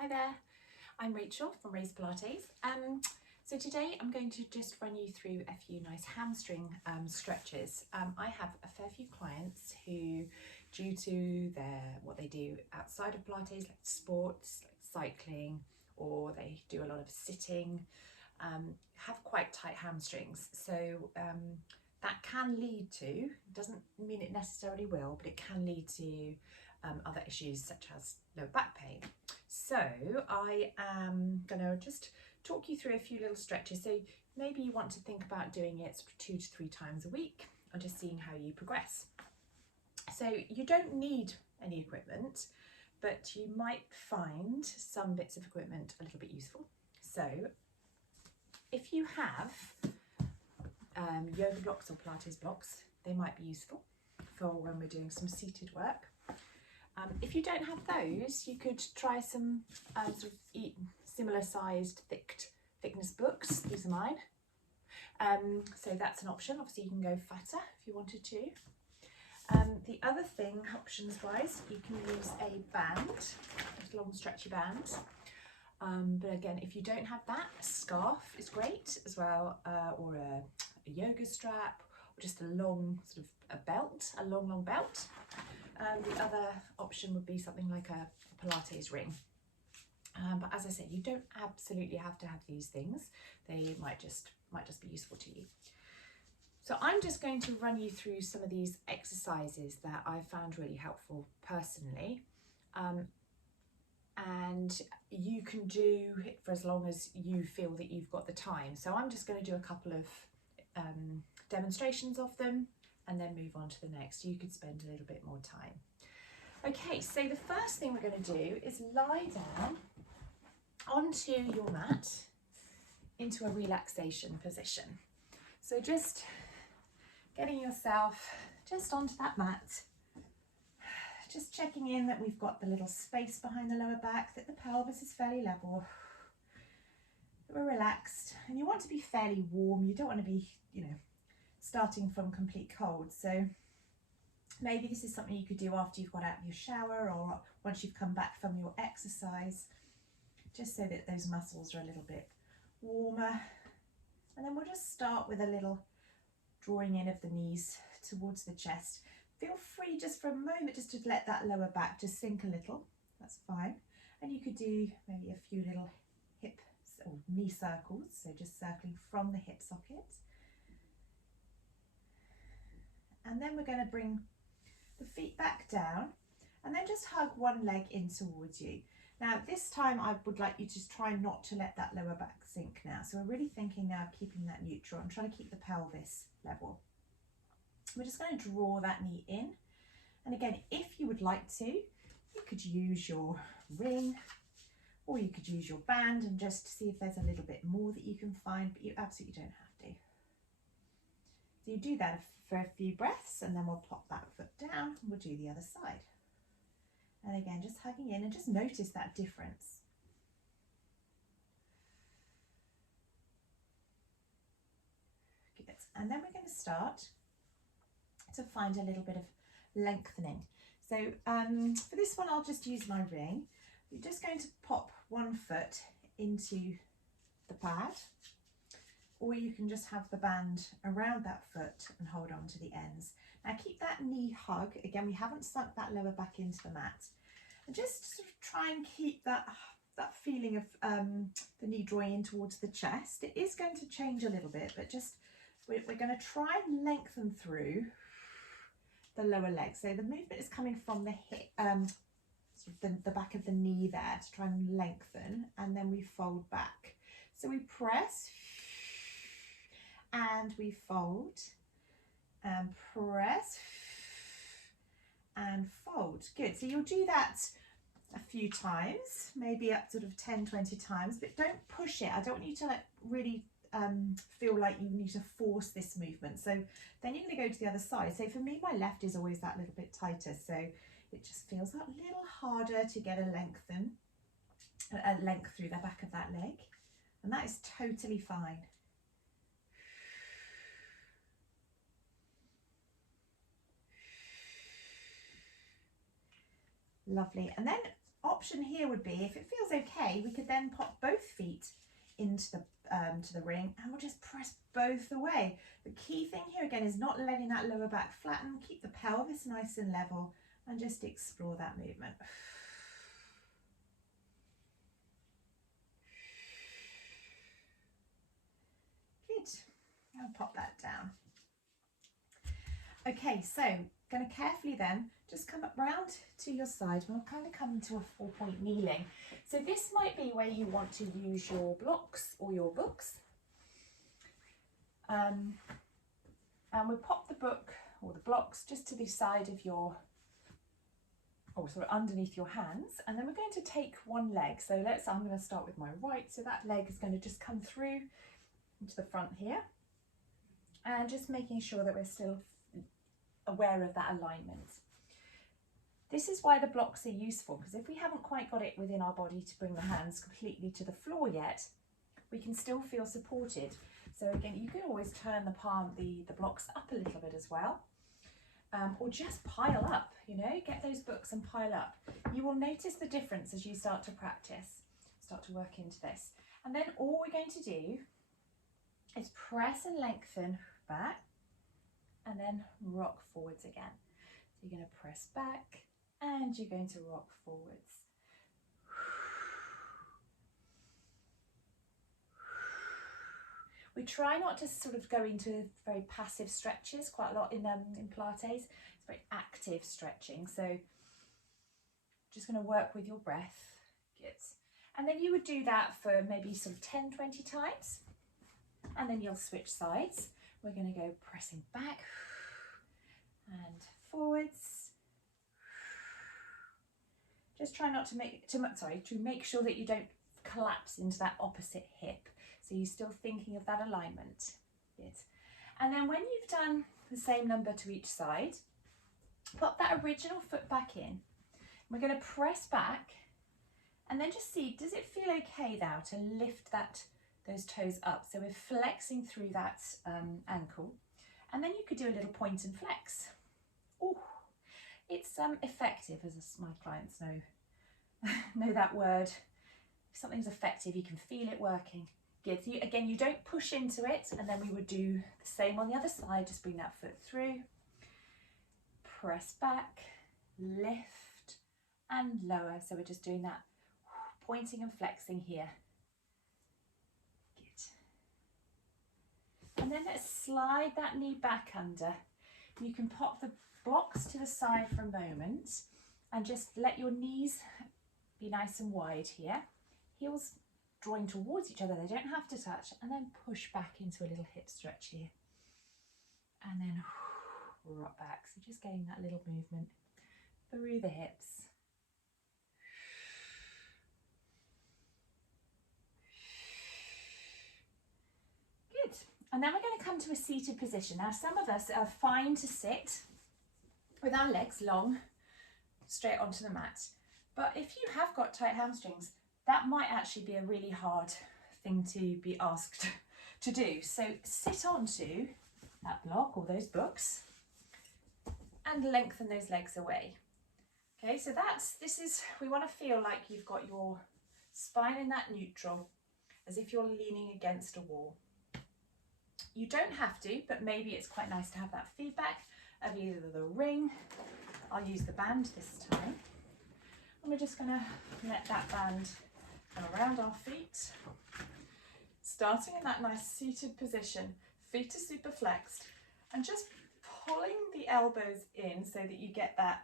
Hi there, I'm Rachel from Raise Pilates. So today I'm going to just run you through a few nice hamstring stretches. I have a fair few clients who, due to what they do outside of Pilates, like sports, like cycling, or they do a lot of sitting, have quite tight hamstrings. So that can lead to, doesn't mean it necessarily will, but it can lead to other issues such as lower back pain. So I am going to just talk you through a few little stretches. So maybe you want to think about doing it sort of 2 to 3 times a week and just seeing how you progress. So you don't need any equipment, but you might find some bits of equipment a little bit useful. So if you have yoga blocks or Pilates blocks, they might be useful for when we're doing some seated work. If you don't have those, you could try some sort of similar sized thickness books. These are mine. So that's an option. Obviously you can go fatter if you wanted to. The other thing, options wise, you can use a band, a long stretchy band. But again, if you don't have that, a scarf is great as well, or a yoga strap, or just a long sort of a belt, a long belt. The other option would be something like a Pilates ring. But as I said, you don't absolutely have to have these things. They might just be useful to you. So I'm just going to run you through some of these exercises that I found really helpful personally. And you can do for as long as you feel that you've got the time. So I'm just going to do a couple of demonstrations of them and then move on to the next. You could spend a little bit more time. Okay, so the first thing we're going to do is lie down onto your mat into a relaxation position. So just getting yourself just onto that mat, just checking in that we've got the little space behind the lower back, that the pelvis is fairly level, that we're relaxed, and you want to be fairly warm. You don't want to be, starting from complete cold. So maybe this is something you could do after you've got out of your shower or once you've come back from your exercise, just so that those muscles are a little bit warmer. And then we'll just start with a little drawing in of the knees towards the chest. Feel free just for a moment just to let that lower back just sink a little. That's fine. And you could do maybe a few little hip or knee circles, so just circling from the hip socket. And then we're going to bring the feet back down and then just hug one leg in towards you. Now this time I would like you to try not to let that lower back sink now. So we're really thinking now of keeping that neutral and trying to keep the pelvis level. We're just going to draw that knee in. And again, if you would like to, you could use your ring or you could use your band and just see if there's a little bit more that you can find, but you absolutely don't have to. So you do that for a few breaths and then we'll plop that foot down and we'll do the other side. And again, just hugging in and just notice that difference. Good. And then we're going to start to find a little bit of lengthening. So for this one, I'll just use my ring. You're just going to pop one foot into the pad, or you can just have the band around that foot and hold on to the ends. Now keep that knee hug. Again, we haven't sunk that lower back into the mat. And just sort of try and keep that feeling of the knee drawing in towards the chest. It is going to change a little bit, but just we're going to try and lengthen through the lower leg. So the movement is coming from the hip, sort of the back of the knee there to try and lengthen, and then we fold back. So we press and we fold and press and fold. Good. So you'll do that a few times, maybe up sort of 10-20 times, but don't push it. I don't want you to really feel like you need to force this movement. So then you're going to go to the other side. So for me, my left is always that little bit tighter, so it just feels a little harder to get a length through the back of that leg, and that is totally fine. Lovely. And then option here would be, if it feels okay, we could then pop both feet into the ring and we'll just press both away. The key thing here again is not letting that lower back flatten, keep the pelvis nice and level and just explore that movement. Good, I'll pop that down. Okay, so going to carefully then just come up round to your side and we'll kind of come into a 4-point kneeling. So this might be where you want to use your blocks or your books. And we'll pop the book or the blocks just to the side of your, or sort of underneath your hands. And then we're going to take one leg. So I'm going to start with my right. So that leg is going to just come through into the front here. And just making sure that we're still aware of that alignment. This is why the blocks are useful, because if we haven't quite got it within our body to bring the hands completely to the floor yet, we can still feel supported. So again, you can always turn the blocks up a little bit as well, or just pile up, you know, get those books and pile up. You will notice the difference as you start to practice, start to work into this. And then all we're going to do is press and lengthen back and then rock forwards again. So you're going to press back and you're going to rock forwards. We try not to sort of go into very passive stretches quite a lot in Pilates. It's very active stretching. So just going to work with your breath. Good. And then you would do that for maybe sort of 10, 20 times. And then you'll switch sides. We're going to go pressing back and forwards. Just try not to make sure that you don't collapse into that opposite hip. So you're still thinking of that alignment. Good. And then when you've done the same number to each side, pop that original foot back in. We're going to press back and then just see, does it feel okay now to lift those toes up? So we're flexing through that ankle, and then you could do a little point and flex. Oh, it's effective, as my clients know that word. If something's effective, you can feel it working. Good. So again, you don't push into it, and then we would do the same on the other side. Just bring that foot through, press back, lift and lower. So we're just doing that pointing and flexing here. Good. And then let's slide that knee back under. You can pop the blocks to the side for a moment and just let your knees be nice and wide here. Heels drawing towards each other, they don't have to touch, and then push back into a little hip stretch here. And then rock back. So just getting that little movement through the hips. Good. And then we're going to come to a seated position. Now, some of us are fine to sit with our legs long, straight onto the mat. But if you have got tight hamstrings, that might actually be a really hard thing to be asked to do. So sit onto that block or those books and lengthen those legs away. Okay, so we want to feel like you've got your spine in that neutral, as if you're leaning against a wall. You don't have to, but maybe it's quite nice to have that feedback of either the ring. I'll use the band this time. And we're just going to let that band come around our feet, starting in that nice seated position. Feet are super flexed, and just pulling the elbows in so that you get that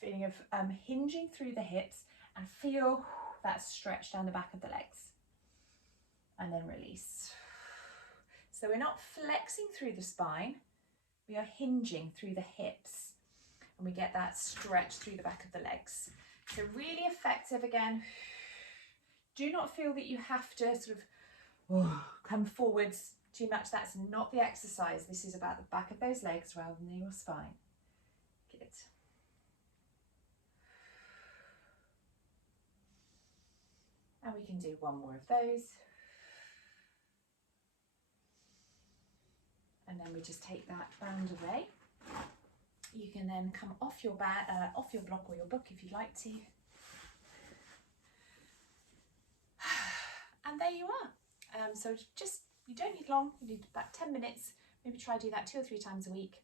feeling of hinging through the hips, and feel that stretch down the back of the legs. And then release. So we're not flexing through the spine, we are hinging through the hips, and we get that stretch through the back of the legs. So really effective again. Do not feel that you have to sort of come forwards too much. That's not the exercise. This is about the back of those legs rather than your spine. Good. And we can do one more of those. And then we just take that band away. You can then come off your block or your book if you'd like to. And there you are. So just, you don't need long, you need about 10 minutes. Maybe try do that 2 or 3 times a week.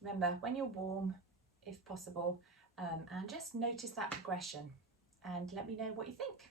Remember, when you're warm, if possible, and just notice that progression and let me know what you think.